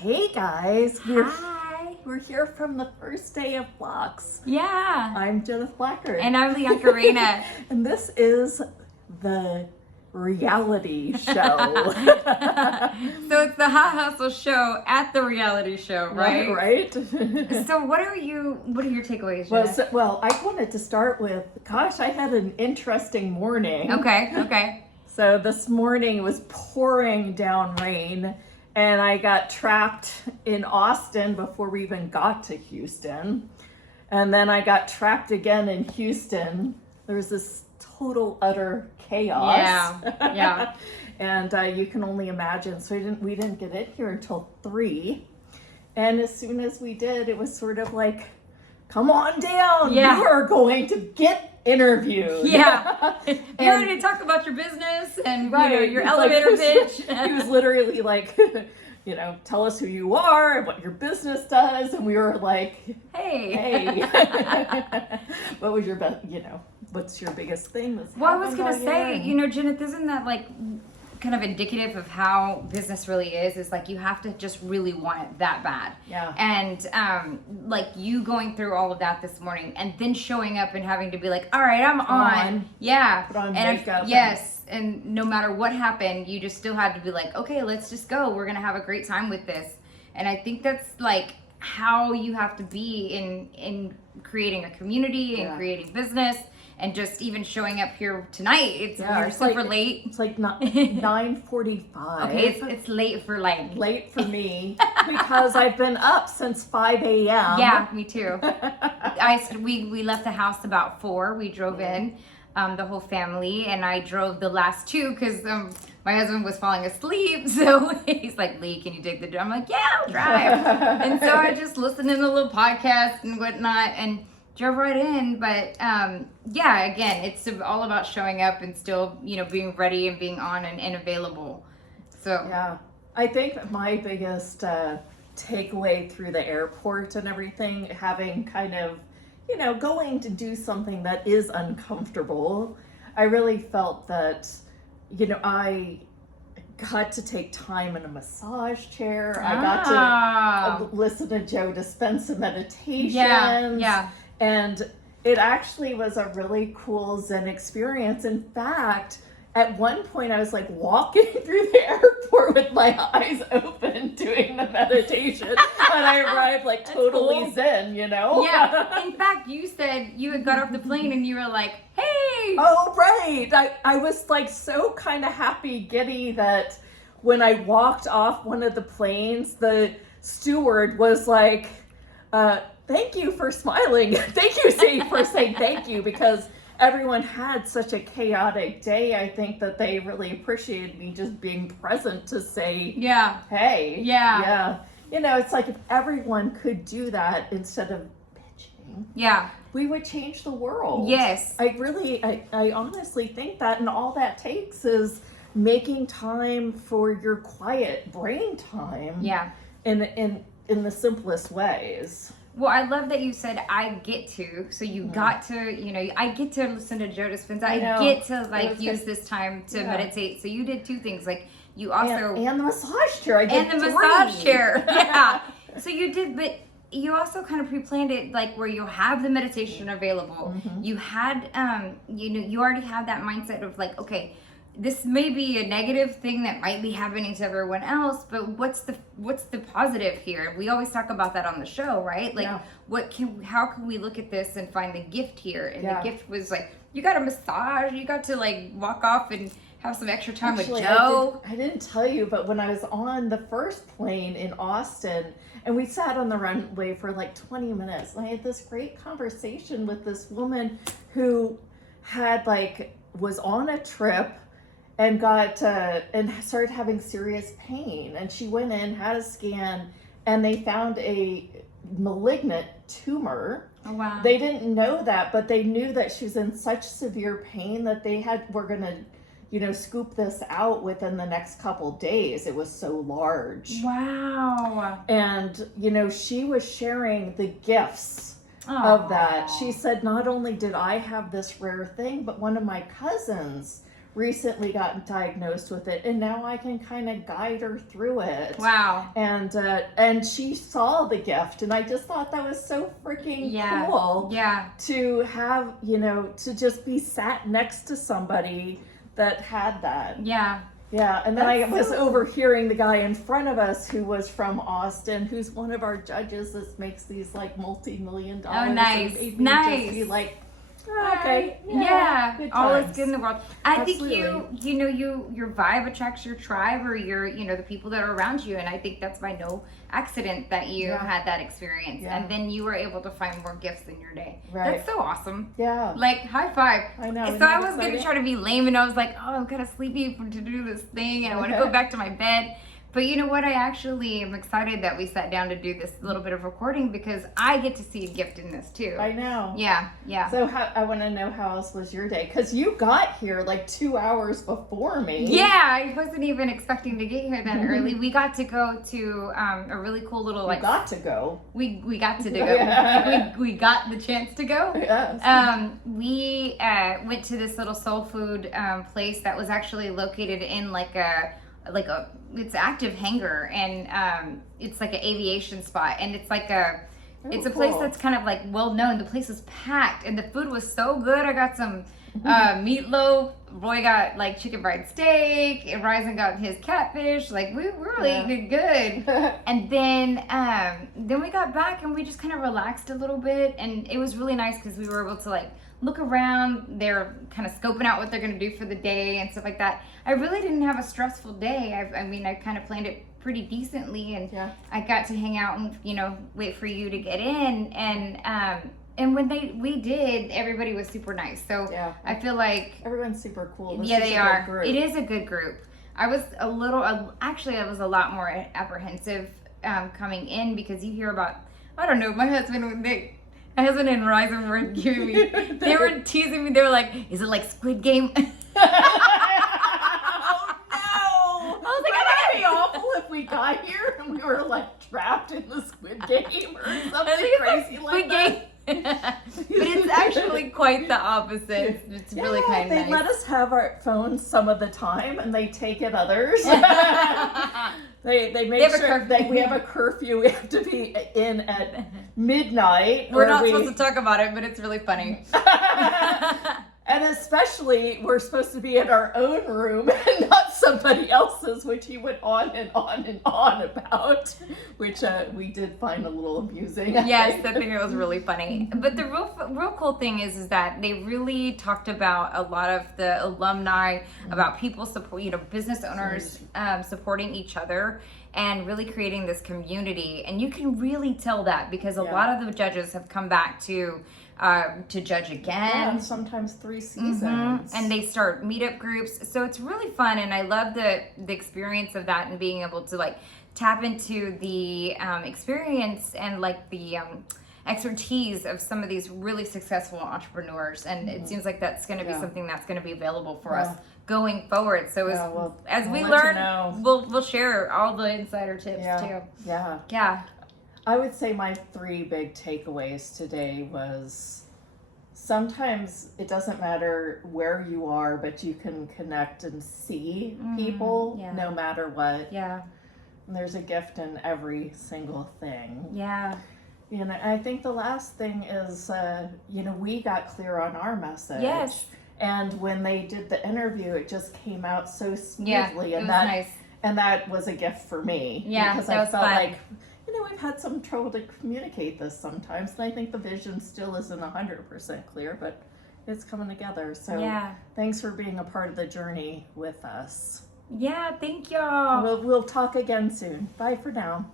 Hey guys, Hi. we're here from the first day of Blocks. Yeah. I'm Judith Blackard. And I'm Leon Karina. And this is the reality show. So it's the Hot Hustle show at the reality show, right? Right? So what are your takeaways? Well, I wanted to start with, gosh, I had an interesting morning. Okay. So this morning it was pouring down rain. And I got trapped in Austin before we even got to Houston. And then I got trapped again in Houston. There was this total, utter chaos. Yeah. And you can only imagine. So we didn't get in here until 3. And as soon as we did, it was sort of like, come on down. Yeah. You are going to get interviewed. Yeah. You're ready to talk about your business and your elevator pitch. He was literally like, tell us who you are and what your business does. And we were like, hey. What was your best, what's your biggest thing? Well, I was going to say, Janet, isn't that like kind of indicative of how business really is like you have to just really want it that bad. Yeah. And like you going through all of that this morning and then showing up and having to be like, all right, I'm on. Yeah. Put on and makeup. Yes. And no matter what happened, you just still had to be like, okay, let's just go. We're going to have a great time with this. And I think that's like how you have to be in creating a community and creating business. And just even showing up here tonight, we're super late. It's like 9:45. Okay, it's late for late for me because I've been up since 5 a.m. Yeah, me too. We left the house about 4. We drove in, the whole family, and I drove the last 2 because my husband was falling asleep. So he's like, "Lee, can you take the drive?" I'm like, "Yeah, I'll drive." And so I just listened in a little podcast and whatnot, and drove right in. But again, it's all about showing up and still being ready and being on and available. So yeah, I think my biggest takeaway through the airport and everything, having kind of going to do something that is uncomfortable, I really felt that I got to take time in a massage chair. I got to listen to Joe Dispenza meditations. Yeah. And it actually was a really cool Zen experience. In fact, at one point I was like walking through the airport with my eyes open doing the meditation. And I arrived like totally cool. Zen, Yeah. In fact, you said you had got off the plane and you were like, hey. Oh, right. I was like so kind of happy, giddy that when I walked off one of the planes, the steward was like, thank you for smiling. Thank you for saying thank you, because everyone had such a chaotic day. I think that they really appreciated me just being present to say, hey. Yeah. It's like if everyone could do that instead of bitching, we would change the world. Yes. I honestly think that, and all that takes is making time for your quiet brain time. Yeah. In the simplest ways. Well, I love that you said I get to. So you got to, I get to listen to Joe Dispenza. I get to use this time to meditate. So you did 2 things. Like you also and the massage chair. I did and the 3. massage chair. Yeah. So you did, but you also kind of pre-planned it, like where you'll have the meditation available. Mm-hmm. You had, you already have that mindset of like, okay, this may be a negative thing that might be happening to everyone else, but what's the positive here? We always talk about that on the show, right? Like, how can we look at this and find the gift here? And the gift was like, you got a massage, you got to like walk off and have some extra time with Joe. I didn't tell you, but when I was on the first plane in Austin, and we sat on the runway for like 20 minutes, and I had this great conversation with this woman who was on a trip and got and started having serious pain, and she went in, had a scan, and they found a malignant tumor. Oh, wow. They didn't know that, but they knew that she was in such severe pain that were gonna scoop this out within the next couple days. It was so large. Wow. And she was sharing the gifts of that. She said, not only did I have this rare thing, but one of my cousins recently gotten diagnosed with it, and now I can kind of guide her through it. Wow. And she saw the gift, and I just thought that was so freaking cool. Yeah. To have, to just be sat next to somebody that had that. Yeah. Yeah, and then I That's was so- overhearing the guy in front of us who was from Austin, who's one of our judges that makes these like multi-million dollars. Oh, nice. And made me Nice. just be like, oh, okay, Yeah. good All is times. good in the world. I Absolutely. think your vibe attracts your tribe, or the people that are around you, and I think that's by no accident that you had that experience, and then you were able to find more gifts in your day. Right. That's so awesome. Yeah. Like, high five. I know. So Isn't I that was going to exciting? try to be lame, and I was like, oh, I'm kind of sleepy to do this thing, and I want to go back to my bed. But you know what? I actually am excited that we sat down to do this little bit of recording, because I get to see a gift in this too. I know. Yeah. So I want to know how else was your day? Because you got here like 2 hours before me. Yeah, I wasn't even expecting to get here that early. We got to go to a really cool little You got to go. We got to go. Yeah. we got the chance to go. Yes. We went to this little soul food place that was actually located in like a it's active hangar, and it's like an aviation spot, and it's like it's a place cool. that's kind of like well known. The place was packed, and the food was so good. I got some meatloaf. Roy got like chicken fried steak, and Ryzen got his catfish. Like we really did good. And then we got back, and we just kind of relaxed a little bit, and it was really nice because we were able to like look around. They're kind of scoping out what they're going to do for the day and stuff like that. I really didn't have a stressful day. I kind of planned it pretty decently, and I got to hang out and wait for you to get in, and when we did, everybody was super nice. So I feel like everyone's super cool. This yeah, is they a are. good group. It is a good group. I was a lot more apprehensive coming in, because you hear about, I don't know, my husband and Ryzen were giving me, they were teasing me. They were like, "Is it like Squid Game?" Oh no! I was like, That'd be awful if we got here and we were like trapped in the Squid Game or something crazy like that. But it's actually quite the opposite. It's really kind of They nice. let us have our phones some of the time, and they take it others. They make sure that we have a curfew. We have to be in at midnight. We're not supposed to talk about it, but it's really funny. And especially, we're supposed to be in our own room and not somebody else's, which he went on and on and on about, which we did find a little amusing. Yes, I think it was really funny. But the real cool thing is that they really talked about a lot of the alumni, about people support, business owners supporting each other and really creating this community. And you can really tell that, because a lot of the judges have come back to judge again. Yeah, and sometimes 3 seasons. Mm-hmm. And they start meetup groups. So it's really fun, and I love the experience of that, and being able to like tap into the experience and like the expertise of some of these really successful entrepreneurs. And it seems like that's going to be something that's going to be available for us going forward. So as we learn, we'll share all the insider tips too. Yeah. I would say my 3 big takeaways today was, sometimes it doesn't matter where you are, but you can connect and see people no matter what. Yeah. And there's a gift in every single thing. Yeah. And I think the last thing is, we got clear on our message. Yes. And when they did the interview, it just came out so smoothly. Yeah, and it was nice. And that was a gift for me. Yeah, because that I was felt fun. like, we've had some trouble to communicate this sometimes. And I think the vision still isn't 100% clear, but it's coming together. So thanks for being a part of the journey with us. Yeah, thank y'all. We'll talk again soon. Bye for now.